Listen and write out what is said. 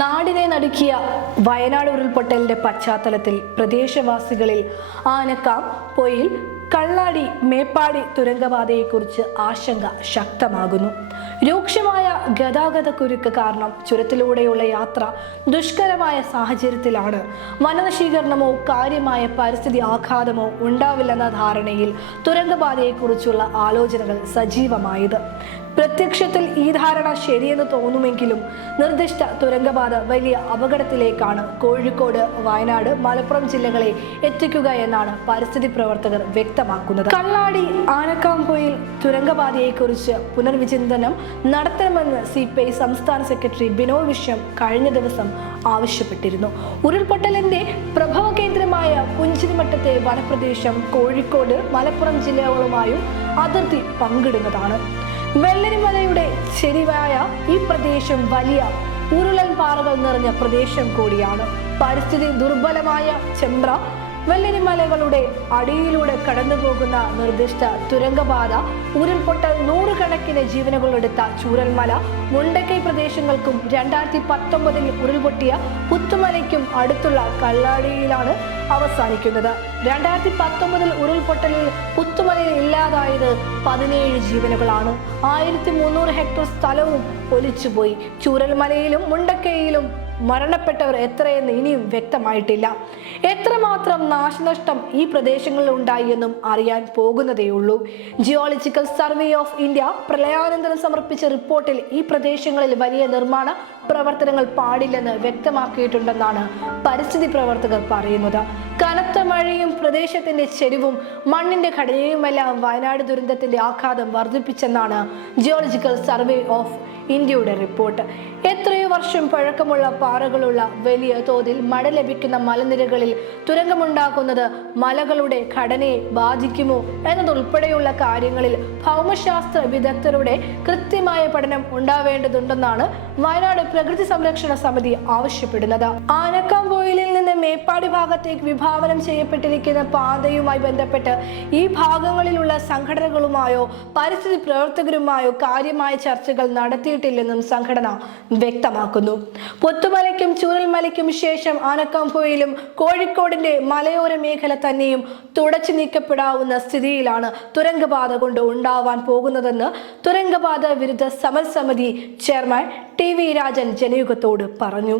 നാടിനെ നടുക്കിയ വയനാട് ഉരുൾപൊട്ടലിന്റെ പശ്ചാത്തലത്തിൽ പ്രദേശവാസികളിൽ ആനക്കാം പൊയിൽ കള്ളാടി മേപ്പാടി തുരങ്കപാതയെക്കുറിച്ച് ആശങ്ക ശക്തമാകുന്നു. രൂക്ഷമായ ഗതാഗത കുരുക്ക് കാരണം ചുരത്തിലൂടെയുള്ള യാത്ര ദുഷ്കരമായ സാഹചര്യത്തിലാണ്. വനനശീകരണമോ കാര്യമായ പരിസ്ഥിതി ആഘാതമോ ഉണ്ടാവില്ലെന്ന ധാരണയിൽ തുരങ്കപാതയെക്കുറിച്ചുള്ള ആലോചനകൾ സജീവമായത്. പ്രത്യക്ഷത്തിൽ ഈ ധാരണ ശരിയെന്ന് തോന്നുമെങ്കിലും നിർദ്ദിഷ്ട തുരങ്കപാത വലിയ അപകടത്തിലേക്കാണ് കോഴിക്കോട് വയനാട് മലപ്പുറം ജില്ലകളെ എത്തിക്കുക എന്നാണ് പരിസ്ഥിതി പ്രവർത്തകർ വ്യക്തമാക്കുന്നത്. കള്ളാടി ആനക്കാംപൊയിൽ തുരങ്കപാതയെക്കുറിച്ച് പുനർവിചിന്തനം നടത്തണമെന്ന് സി പി ഐ സംസ്ഥാന സെക്രട്ടറി ബിനോയ് വിശ്വം കഴിഞ്ഞ ദിവസം ആവശ്യപ്പെട്ടിരുന്നു. ഉരുൾപൊട്ടലിന്റെ പ്രഭവ കേന്ദ്രമായ പുഞ്ചിരിമട്ടത്തെ വനപ്രദേശം കോഴിക്കോട് മലപ്പുറം ജില്ലകളുമായും അതിർത്തി പങ്കിടുന്നതാണ്. വെള്ളരിമലയുടെ ചെരിവായ ഈ പ്രദേശം വലിയ ഉരുളൻ പാറകൾ നിറഞ്ഞ പ്രദേശം കൂടിയാണ്. പരിസ്ഥിതി ദുർബലമായ ചെമ്പ്ര വെള്ളരിമലകളുടെ അടിയിലൂടെ കടന്നുപോകുന്ന നിർദ്ദിഷ്ട തുരങ്കപാത ഉരുൾപൊട്ടൽ നൂറുകണക്കിന് ജീവനുകളെടുത്ത ചൂരൽമല മുണ്ടക്കൈ പ്രദേശങ്ങൾക്കും രണ്ടായിരത്തി പത്തൊമ്പതിൽ ഉരുൾപൊട്ടിയ പുത്തുമലയ്ക്കും അടുത്തുള്ള കല്ലാടിയിലാണ് അവസാനിക്കുന്നത്. രണ്ടായിരത്തി പത്തൊമ്പതിൽ ഉരുൾപൊട്ടലിൽ പുത്തുമലയിൽ ഇല്ലാതായത് പതിനേഴ് ജീവനുകളാണ്. ആയിരത്തി മുന്നൂറ് ഹെക്ടർ സ്ഥലവും ഒലിച്ചുപോയി. ചൂരൽമലയിലും മുണ്ടക്കയിലും മരണപ്പെട്ടവർ എത്രയെന്ന് ഇനിയും വ്യക്തമായിട്ടില്ല. എത്രമാത്രം നാശനഷ്ടം ഈ പ്രദേശങ്ങളിൽ ഉണ്ടായി എന്നും അറിയാൻ പോകുന്നതേയുള്ളൂ. ജിയോളജിക്കൽ സർവേ ഓഫ് ഇന്ത്യ പ്രളയാനന്തരം സമർപ്പിച്ച റിപ്പോർട്ടിൽ ഈ പ്രദേശങ്ങളിൽ വലിയ നിർമ്മാണ പ്രവർത്തനങ്ങൾ പാടില്ലെന്ന് വ്യക്തമാക്കിയിട്ടുണ്ടെന്നാണ് പരിസ്ഥിതി പ്രവർത്തകർ പറയുന്നത്. കനത്ത മഴയും പ്രദേശത്തിന്റെ ചെരിവും മണ്ണിന്റെ ഘടനയുമെല്ലാം വയനാട് ദുരന്തത്തിന്റെ ആഘാതം വർദ്ധിപ്പിച്ചെന്നാണ് ജിയോളജിക്കൽ സർവേ ഓഫ് ഇന്ത്യയുടെ റിപ്പോർട്ട് എത്രയോ വർഷം പഴക്കമുള്ള പാറകളുള്ള വലിയ തോതിൽ മഴ ലഭിക്കുന്ന മലനിരകളിൽ തുരങ്കമുണ്ടാക്കുന്നത് മലകളുടെ ഘടനയെ ബാധിക്കുമോ എന്നതുൾപ്പെടെയുള്ള കാര്യങ്ങളിൽ ഭൗമശാസ്ത്ര വിദഗ്ധരുടെ കൃത്യമായ പഠനം ഉണ്ടാവേണ്ടതുണ്ടെന്നാണ് വയനാട് പ്രകൃതി സംരക്ഷണ സമിതി ആവശ്യപ്പെടുന്നത്. ആനക്കാംപോയിലിൽ നിന്ന് മേപ്പാടി ഭാഗത്തേക്ക് വിഭാവനം ചെയ്യപ്പെട്ടിരിക്കുന്ന പാതയുമായി ബന്ധപ്പെട്ട് ഈ ഭാഗങ്ങളിലുള്ള സംഘടനകളുമായോ പരിസ്ഥിതി പ്രവർത്തകരുമായോ കാര്യമായ ചർച്ചകൾ നടത്തിയിട്ടില്ലെന്നും സംഘടന വ്യക്തമാക്കുന്നു. പുത്തുമലയ്ക്കും ചൂരൽമലയ്ക്കും ശേഷം ആനക്കാംപോയിലും കോഴിക്കോടിന്റെ മലയോര മേഖല തന്നെയും തുടച്ചു നീക്കപ്പെടാവുന്ന സ്ഥിതിയിലാണ് തുരങ്കപാത കൊണ്ട് ഉണ്ടാവാൻ പോകുന്നതെന്ന് തുരങ്കപാത വിരുദ്ധ സമരസമിതി ചെയർമാൻ ടി വി രാജൻ ജനയുഗത്തോട് പറഞ്ഞു.